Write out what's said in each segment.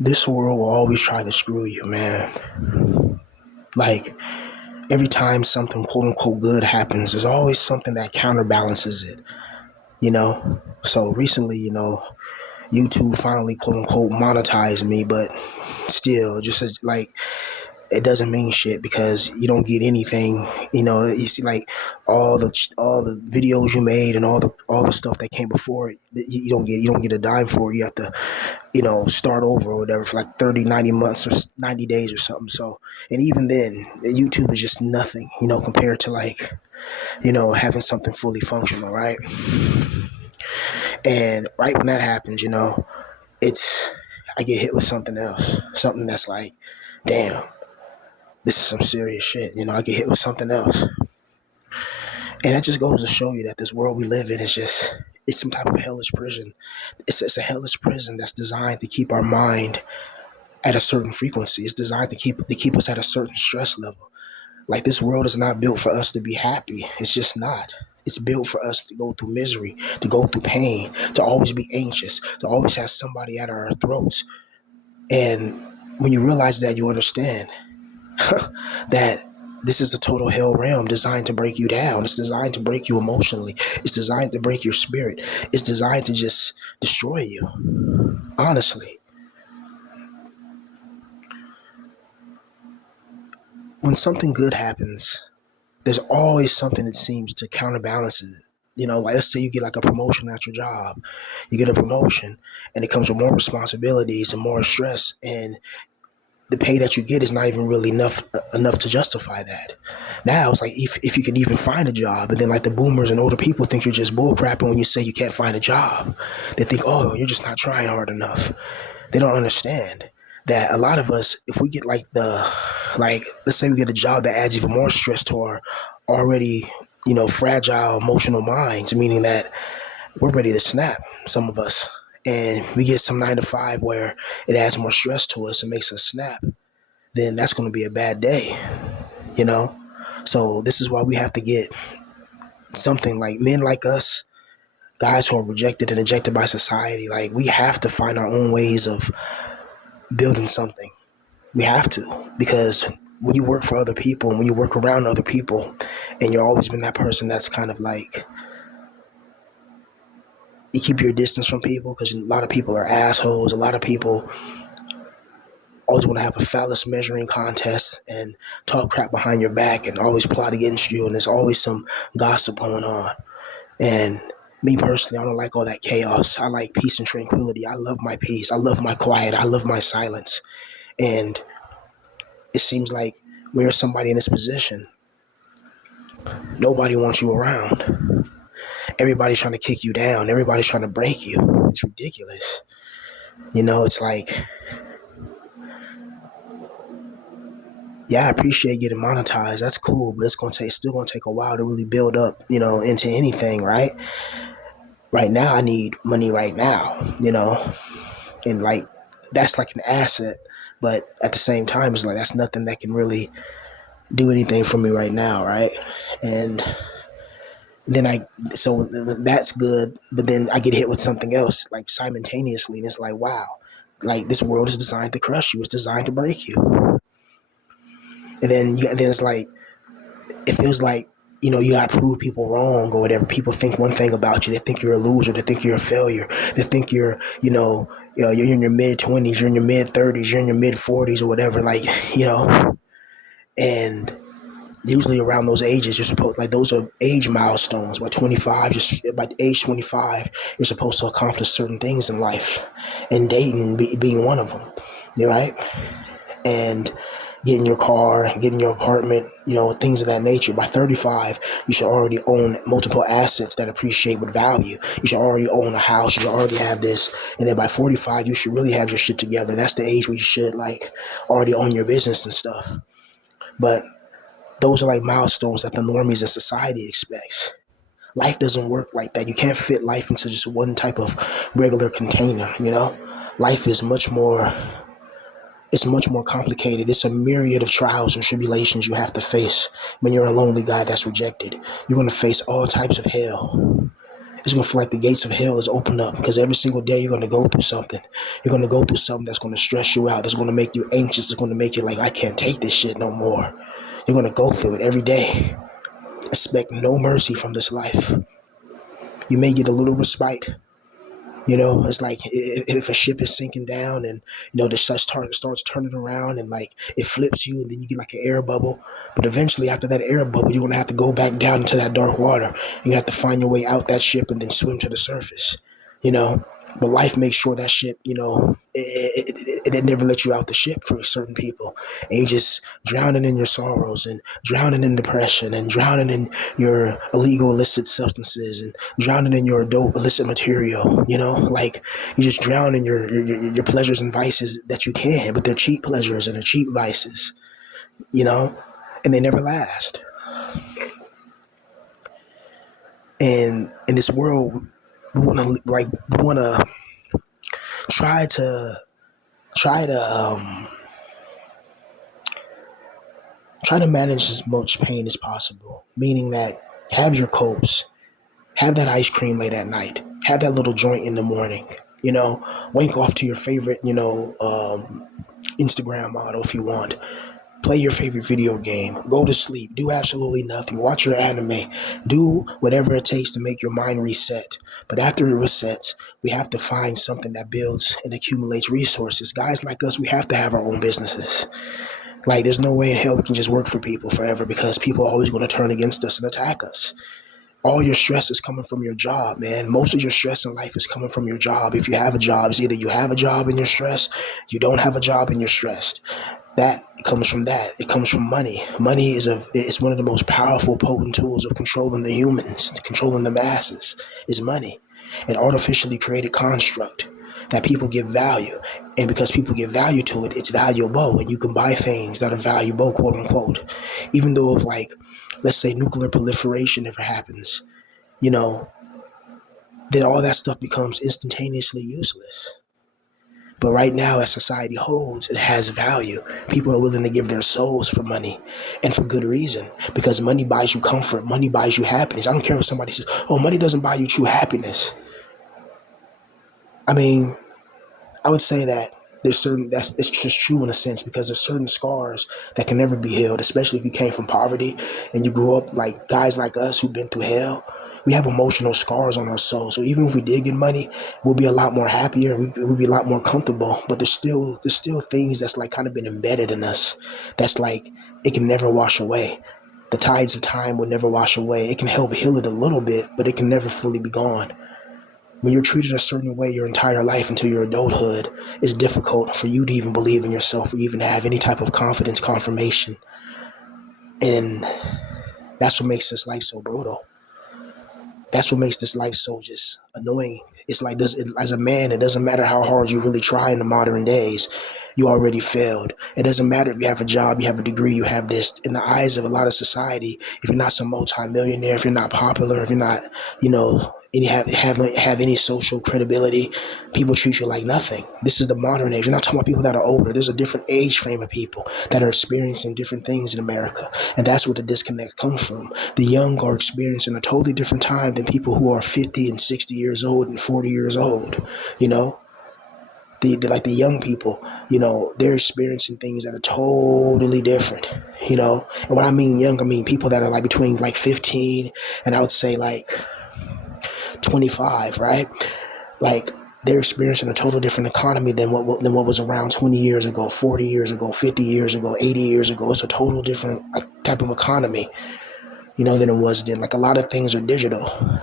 This world will always try to screw you, man. Like, every time something quote unquote good happens, there's always something that counterbalances it, you know? So recently, YouTube finally quote unquote monetized me, but still, just as like, it doesn't mean shit because you don't get anything. You see, like all the videos you made and all the stuff that came before it, you don't get a dime for it. You have to start over or whatever for like 30, 90 months or 90 days or something. So, and even then, YouTube is just nothing, compared to like, having something fully functional, right? And right when that happens, it's, I get hit with something else, something that's like, damn, this is some serious shit. I get hit with something else. And that just goes to show you that this world we live in is just, it's some type of hellish prison. It's a hellish prison that's designed to keep our mind at a certain frequency. It's designed to keep us at a certain stress level. Like, this world is not built for us to be happy. It's just not. It's built for us to go through misery, to go through pain, to always be anxious, to always have somebody at our throats. And when you realize that, you understand that this is a total hell realm designed to break you down. It's designed to break you emotionally. It's designed to break your spirit. It's designed to just destroy you. Honestly. When something good happens, there's always something that seems to counterbalance it. Like, let's say you get like a promotion at your job. You get a promotion and it comes with more responsibilities and more stress, and the pay that you get is not even really enough to justify that. Now it's like, if you could even find a job, and then like the boomers and older people think you're just bullcrapping when you say you can't find a job. They think, oh, you're just not trying hard enough. They don't understand that a lot of us, if we get let's say we get a job that adds even more stress to our already, fragile emotional minds, meaning that we're ready to snap, some of us. And we get some 9 to 5 where it adds more stress to us and makes us snap, then that's going to be a bad day, you know? So this is why we have to get something like men like us, guys who are rejected and ejected by society. Like, we have to find our own ways of building something. We have to, because when you work for other people and when you work around other people and you're always been that person that's kind of like, you keep your distance from people because a lot of people are assholes. A lot of people always want to have a phallus measuring contest and talk crap behind your back and always plot against you. And there's always some gossip going on. And me personally, I don't like all that chaos. I like peace and tranquility. I love my peace. I love my quiet. I love my silence. And it seems like when you're somebody in this position, nobody wants you around. Everybody's trying to kick you down. Everybody's trying to break you. It's ridiculous. It's like, yeah, I appreciate getting monetized. That's cool, but it's still gonna take a while to really build up, into anything, right? Right now, I need money right now, and like, that's like an asset, but at the same time, it's like that's nothing that can really do anything for me right now, right? And then so that's good, but then I get hit with something else like simultaneously, and it's like, wow, like, this world is designed to crush you. It's designed to break you. And then it's like, it feels like, you gotta prove people wrong or whatever. People think one thing about you. They think you're a loser. They think you're a failure. They think you're in your mid-20s, you're in your mid-30s, you're in your mid-40s or whatever. Like, and usually around those ages, you're supposed, like, those are age milestones. By 25, just by age 25, you're supposed to accomplish certain things in life, and dating being one of them. You're right, and getting your car, getting your apartment, things of that nature. By 35, you should already own multiple assets that appreciate with value. You should already own a house. You should already have this. And then by 45, you should really have your shit together. That's the age where you should, like, already own your business and stuff. But those are like milestones that the normies in society expects. Life doesn't work like that. You can't fit life into just one type of regular container, Life is much more, it's much more complicated. It's a myriad of trials and tribulations you have to face when you're a lonely guy that's rejected. You're going to face all types of hell. It's going to feel like the gates of hell is opened up, because every single day you're going to go through something. You're going to go through something that's going to stress you out, that's going to make you anxious, it's going to make you like, I can't take this shit no more. You're going to go through it every day. Expect no mercy from this life. You may get a little respite. You know, it's like if a ship is sinking down and, the sun starts turning around and like it flips you and then you get like an air bubble. But eventually after that air bubble, you're going to have to go back down into that dark water. You have to find your way out that ship and then swim to the surface, you know. But life makes sure that ship, it never lets you out the ship for certain people. And you just drowning in your sorrows and drowning in depression and drowning in your illegal illicit substances and drowning in your adult illicit material, like you just drown in your pleasures and vices that you can, but they're cheap pleasures and they're cheap vices, and they never last. And in this world, we want to try to try to try to manage as much pain as possible. Meaning that have your copes, have that ice cream late at night, have that little joint in the morning. Wake off to your favorite, Instagram model if you want. Play your favorite video game. Go to sleep. Do absolutely nothing. Watch your anime. Do whatever it takes to make your mind reset. But after it resets, we have to find something that builds and accumulates resources. Guys like us, we have to have our own businesses. Like, there's no way in hell we can just work for people forever, because people are always going to turn against us and attack us. All your stress is coming from your job, man. Most of your stress in life is coming from your job. If you have a job, it's either you have a job and you're stressed, you don't have a job and you're stressed. That comes from that. It comes from money. Money is one of the most powerful, potent tools of controlling the humans, controlling the masses, is money. An artificially created construct that people give value. And because people give value to it, it's valuable. And you can buy things that are valuable, quote unquote. Even though if, like, let's say nuclear proliferation ever happens, then all that stuff becomes instantaneously useless. But right now, as society holds, it has value. People are willing to give their souls for money, and for good reason, because money buys you comfort. Money buys you happiness. I don't care if somebody says, oh, money doesn't buy you true happiness. I mean, I would say that it's just true in a sense, because there's certain scars that can never be healed, especially if you came from poverty and you grew up like guys like us who've been through hell. We have emotional scars on our soul. So even if we did get money, we'll be a lot more happier. We'll be a lot more comfortable. But there's still things that's like kind of been embedded in us. That's like, it can never wash away. The tides of time will never wash away. It can help heal it a little bit, but it can never fully be gone. When you're treated a certain way your entire life until your adulthood, it's difficult for you to even believe in yourself or even have any type of confidence confirmation. And that's what makes this life so brutal. That's what makes this life so just annoying. It's like this, as a man, it doesn't matter how hard you really try in the modern days. You already failed. It doesn't matter if you have a job, you have a degree, you have this. In the eyes of a lot of society, if you're not some multi-millionaire, if you're not popular, if you're not, and you have any social credibility, people treat you like nothing. This is the modern age. You're not talking about people that are older. There's a different age frame of people that are experiencing different things in America. And that's where the disconnect comes from. The young are experiencing a totally different time than people who are 50 and 60 years old and 40 years old, the young people, they're experiencing things that are totally different, And when I mean young, I mean people that are like between like 15 and I would say like 25, right? Like, they're experiencing a total different economy than what was around 20 years ago, 40 years ago, 50 years ago, 80 years ago. It's a total different type of economy, than it was then. Like, a lot of things are digital.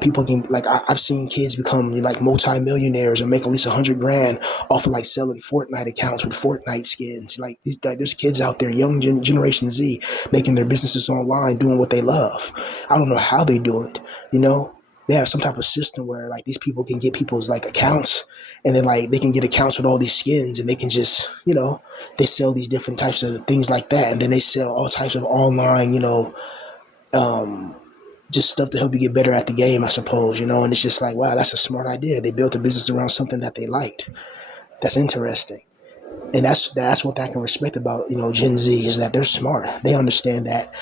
People can, like, I've seen kids become like multi-millionaires or make at least 100 grand off of like selling Fortnite accounts with Fortnite skins. Like, there's kids out there, young Generation Z, making their businesses online, doing what they love. I don't know how they do it. They have some type of system where like these people can get people's like accounts, and then like they can get accounts with all these skins, and they can just, they sell these different types of things like that, and then they sell all types of online, just stuff to help you get better at the game, I suppose, and it's just like, wow, that's a smart idea. They built a business around something that they liked. That's interesting. And that's what I can respect about, Gen Z, is that they're smart. They understand that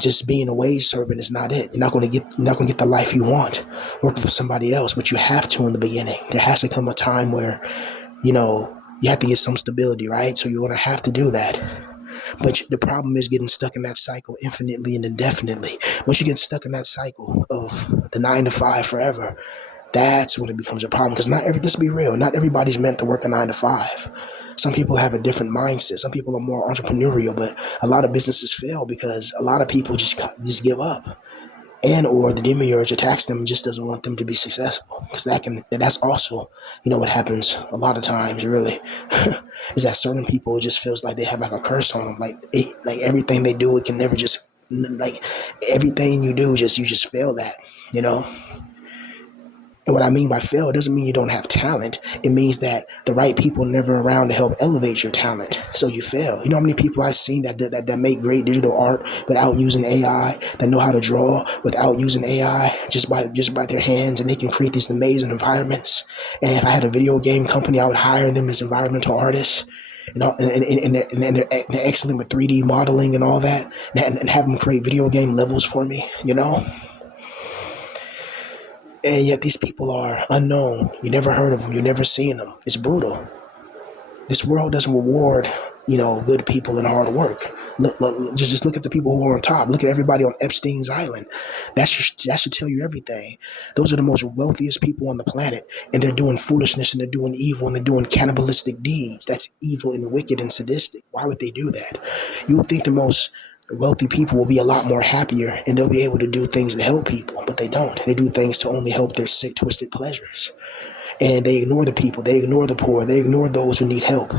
Just being a wage servant is not it. You're not gonna get the life you want working for somebody else, but you have to in the beginning. There has to come a time where, you have to get some stability, right? So you're gonna have to do that. But the problem is getting stuck in that cycle infinitely and indefinitely. Once you get stuck in that cycle of the 9 to 5 forever, that's when it becomes a problem. Because let's be real, not everybody's meant to work a 9 to 5. Some people have a different mindset. Some people are more entrepreneurial, but a lot of businesses fail because a lot of people just give up, and or the demiurge attacks them and just doesn't want them to be successful. Because that's also, what happens a lot of times. Really, is that certain people, it just feels like they have like a curse on them. Like everything they do, it can never just, like, everything you do, you just fail that. You know. And what I mean by fail, it doesn't mean you don't have talent. It means that the right people are never around to help elevate your talent. So you fail. You know how many people I've seen that make great digital art without using AI, that know how to draw without using AI, just by their hands, and they can create these amazing environments. And if I had a video game company, I would hire them as environmental artists. And they're excellent with 3D modeling and all that, and have them create video game levels for me, And yet these people are unknown. You never heard of them. You never seen them. It's brutal. This world doesn't reward, good people and hard work. Just look at the people who are on top. Look at everybody on Epstein's island. That should tell you everything. Those are the most wealthiest people on the planet, and they're doing foolishness, and they're doing evil, and they're doing cannibalistic deeds. That's evil and wicked and sadistic. Why would they do that? You would think the most wealthy people will be a lot more happier, and they'll be able to do things to help people, but they don't. They do things to only help their sick, twisted pleasures. And they ignore the people, they ignore the poor, they ignore those who need help.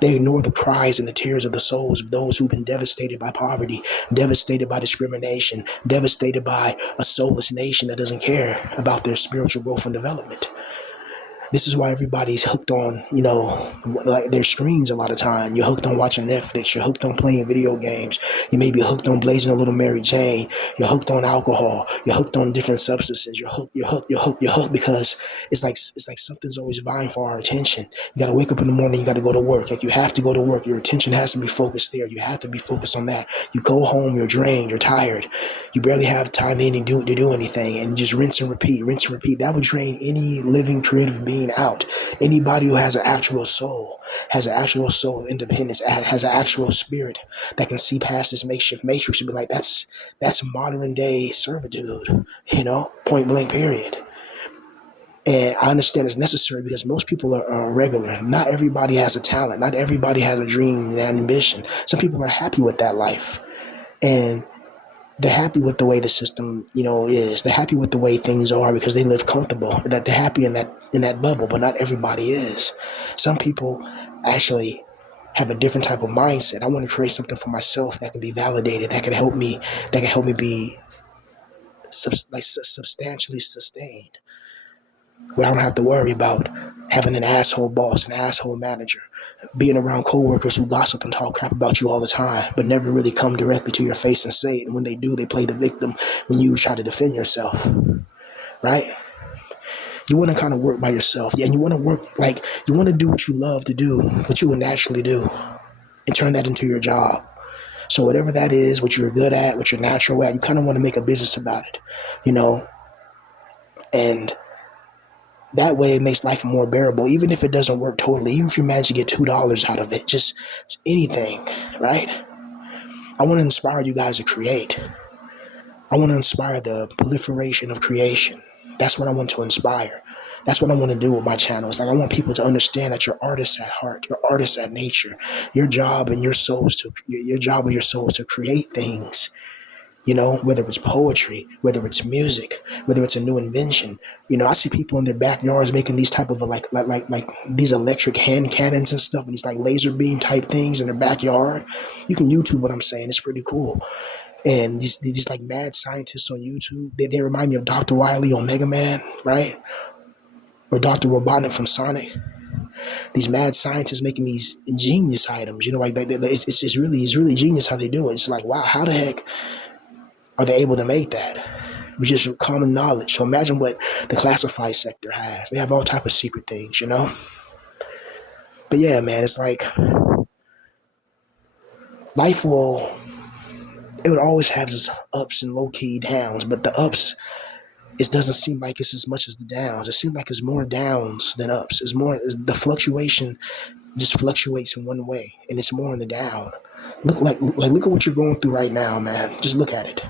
They ignore the cries and the tears of the souls of those who've been devastated by poverty, devastated by discrimination, devastated by a soulless nation that doesn't care about their spiritual growth and development. This is why everybody's hooked on, like their screens a lot of time. You're hooked on watching Netflix. You're hooked on playing video games. You may be hooked on blazing a little Mary Jane. You're hooked on alcohol. You're hooked on different substances. You're hooked. You're hooked. You're hooked. You're hooked because it's like something's always vying for our attention. You got to wake up in the morning. You got to go to work. Like, you have to go to work. Your attention has to be focused there. You have to be focused on that. You go home. You're drained. You're tired. You barely have time to do anything, and just rinse and repeat. Rinse and repeat. That would drain any living creative being out. Anybody who has an actual soul, of independence, has an actual spirit that can see past this makeshift matrix and be like, that's modern day servitude, point blank, period. And I understand it's necessary because most people are regular. Not everybody has a talent. Not everybody has a dream and ambition. Some people are happy with that life. And they're happy with the way the system, is. They're happy with the way things are because they live comfortable. That they're happy in that bubble, but not everybody is. Some people actually have a different type of mindset. I want to create something for myself that can be validated, that can help me be substantially sustained, where I don't have to worry about having an asshole boss, an asshole manager, being around coworkers who gossip and talk crap about you all the time, but never really come directly to your face and say it. And when they do, they play the victim when you try to defend yourself, right? You want to kind of work by yourself. Yeah, and you want to work, like, you want to do what you love to do, what you would naturally do, and turn that into your job. So whatever that is, what you're good at, what you're natural at, you kind of want to make a business about it, and that way it makes life more bearable, even if it doesn't work totally, even if you manage to get $2 out of it, just anything, right? I want to inspire you guys to create. I want to inspire the proliferation of creation. That's what I want to inspire. That's what I want to do with my channel. It's like, I want people to understand that you're artists at heart. You're artists at nature. Your job of your soul is to create things. Whether it's poetry, whether it's music, whether it's a new invention. I see people in their backyards making these type of like these electric hand cannons and stuff, and these like laser beam type things in their backyard. You can YouTube what I'm saying. It's pretty cool. And these like mad scientists on YouTube, they remind me of Dr. Wily on Mega Man, right? Or Dr. Robotnik from Sonic. These mad scientists making these ingenious items, like it's really genius how they do it. It's like, wow, how the heck are they able to make that? With just common knowledge. So imagine what the classified sector has. They have all type of secret things. But yeah, man, it's like life will it would always have its ups and low key downs, but the ups, it doesn't seem like it's as much as the downs. It seems like it's more downs than ups. The fluctuation just fluctuates in one way, and it's more in the down. Look at what you're going through right now, man. Just look at it.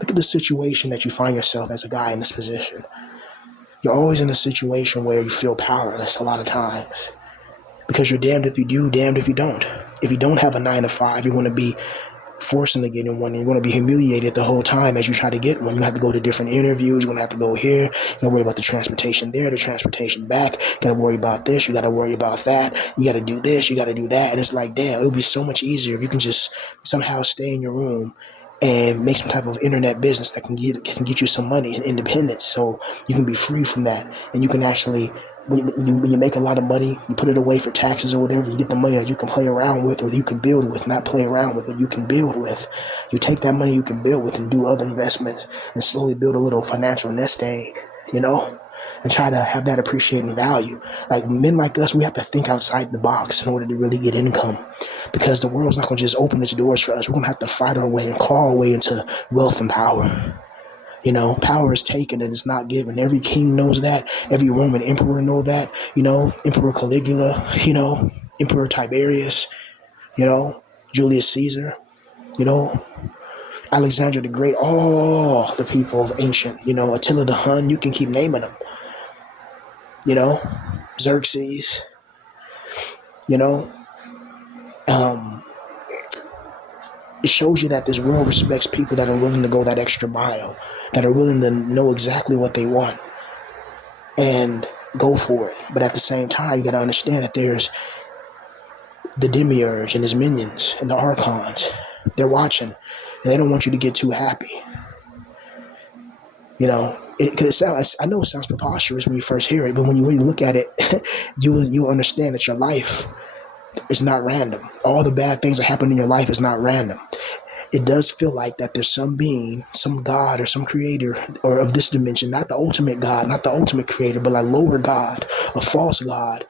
Look at the situation that you find yourself as a guy in this position. You're always in a situation where you feel powerless a lot of times because you're damned if you do, damned if you don't. If you don't have a 9 to 5, you're going to be forcing to get in one. You're going to be humiliated the whole time as you try to get one. You have to go to different interviews. You're going to have to go here. You got to worry about the transportation there, the transportation back. You got to worry about this. You got to worry about that. You got to do this. You got to do that. And it's like, damn, it would be so much easier if you can just somehow stay in your room and make some type of internet business that can get you some money and independence, so you can be free from that, and you can actually, when you make a lot of money, you put it away for taxes or whatever. You get the money that you can play around with, or you can build with, not play around with, but you can build with. You take that money you can build with and do other investments and slowly build a little financial nest egg, you know, and try to have that appreciating value. Like men like us, we have to think outside the box in order to really get income, because the world's not going to just open its doors for us. We're going to have to fight our way and claw our way into wealth and power. You know, power is taken and it's not given. Every king knows that. Every Roman emperor knows that. You know, Emperor Caligula, you know, Emperor Tiberius, you know, Julius Caesar, you know, Alexander the Great, all the people of ancient, you know, Attila the Hun, you can keep naming them, you know, Xerxes, you know. Um, it shows you that this world respects people that are willing to go that extra mile, that are willing to know exactly what they want and go for it. But at the same time, you got to understand that there's the demiurge and his minions and the archons. They're watching, and they don't want you to get too happy. You know, I know it sounds preposterous when you first hear it, but when you really look at it, you understand that your life is not random. All the bad things that happen in your life is not random. It does feel like that there's some being, some God or some creator or of this dimension, not the ultimate God, not the ultimate creator, but a lower God, a false God,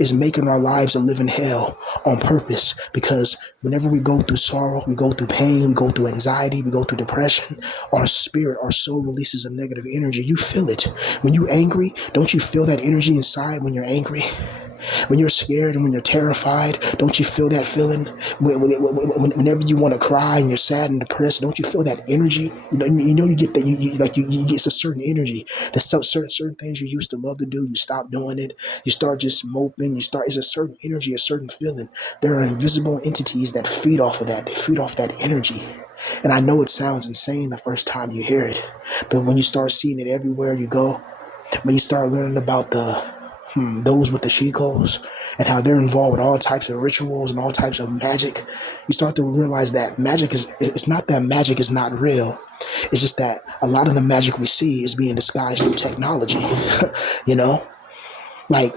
is making our lives a living hell on purpose. Because whenever we go through sorrow, we go through pain, we go through anxiety, we go through depression, our spirit, our soul releases a negative energy. You feel it. When you're angry, don't you feel that energy inside when you're angry? When you're scared and when you're terrified, don't you feel that feeling? Whenever you want to cry and you're sad and depressed, don't you feel that energy? You get that you get a certain energy. There's certain things you used to love to do, you stop doing it. You start just moping. It's a certain energy, a certain feeling. There are invisible entities that feed off of that. They feed off that energy. And I know it sounds insane the first time you hear it, but when you start seeing it everywhere you go, when you start learning about those with the she-codes and how they're involved with all types of rituals and all types of magic, you start to realize that it's not that magic is not real. It's just that a lot of the magic we see is being disguised through technology. You know, like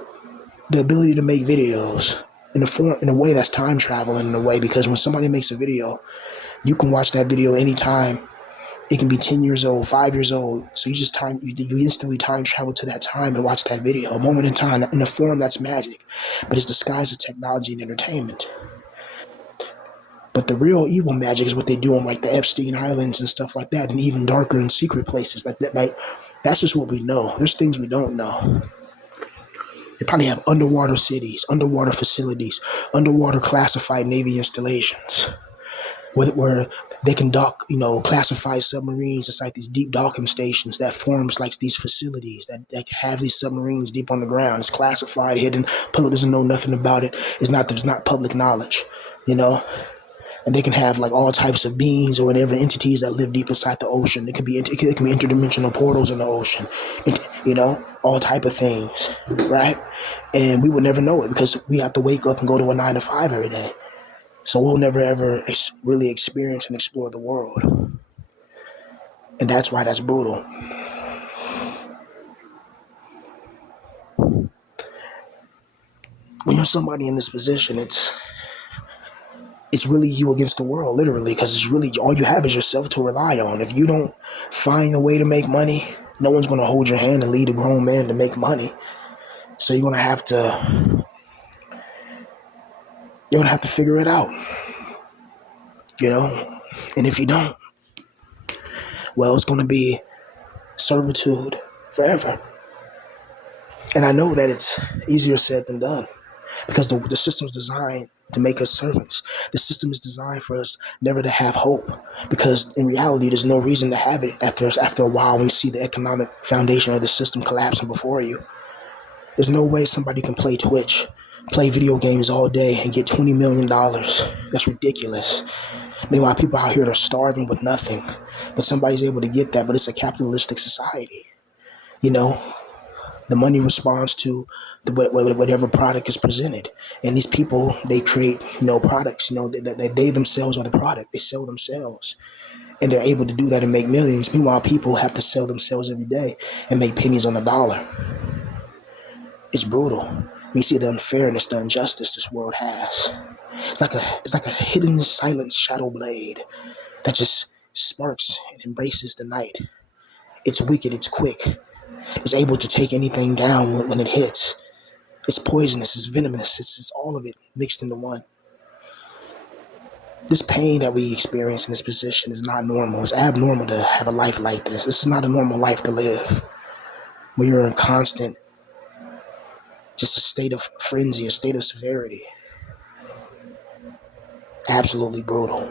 the ability to make videos in a way that's time traveling in a way, because when somebody makes a video, you can watch that video anytime. It can be 10 years old, 5 years old. So you instantly time travel to that time and watch that video, a moment in time, in a form that's magic, but it's disguised as technology and entertainment. But the real evil magic is what they do on like the Epstein Islands and stuff like that, and even darker and secret places like that. Like that's just what we know. There's things we don't know. They probably have underwater cities, underwater facilities, underwater classified Navy installations, where they can dock, classified submarines. It's like these deep docking stations that forms like these facilities that have these submarines deep on the ground. It's classified, hidden. Public doesn't know nothing about it. It's not public knowledge, you know. And they can have like all types of beings or whatever entities that live deep inside the ocean. It can be interdimensional portals in the ocean, all type of things, right? And we would never know it because we have to wake up and go to a 9 to 5 every day. So we'll never ever really experience and explore the world. And that's why that's brutal. When you're somebody in this position, it's really you against the world, literally, because it's really all you have is yourself to rely on. If you don't find a way to make money, no one's going to hold your hand and lead a grown man to make money. So you're going to have to figure it out, you know? And if you don't, well, it's going to be servitude forever. And I know that it's easier said than done because the system is designed to make us servants. The system is designed for us never to have hope because in reality, there's no reason to have it after a while when you see the economic foundation of the system collapsing before you. There's no way somebody can play Twitch, play video games all day and get $20 million. That's ridiculous. Meanwhile, people out here are starving with nothing, but somebody's able to get that. But it's a capitalistic society. You know, the money responds to whatever product is presented, and these people they create products. They themselves are the product. They sell themselves, and they're able to do that and make millions. Meanwhile, people have to sell themselves every day and make pennies on the dollar. It's brutal. We see the unfairness, the injustice this world has. It's like a hidden, silent shadow blade that just sparks and embraces the night. It's wicked. It's quick. It's able to take anything down when it hits. It's poisonous. It's venomous. It's all of it mixed into one. This pain that we experience in this position is not normal. It's abnormal to have a life like this. This is not a normal life to live. When you're in constant, just a state of frenzy, a state of severity. Absolutely brutal.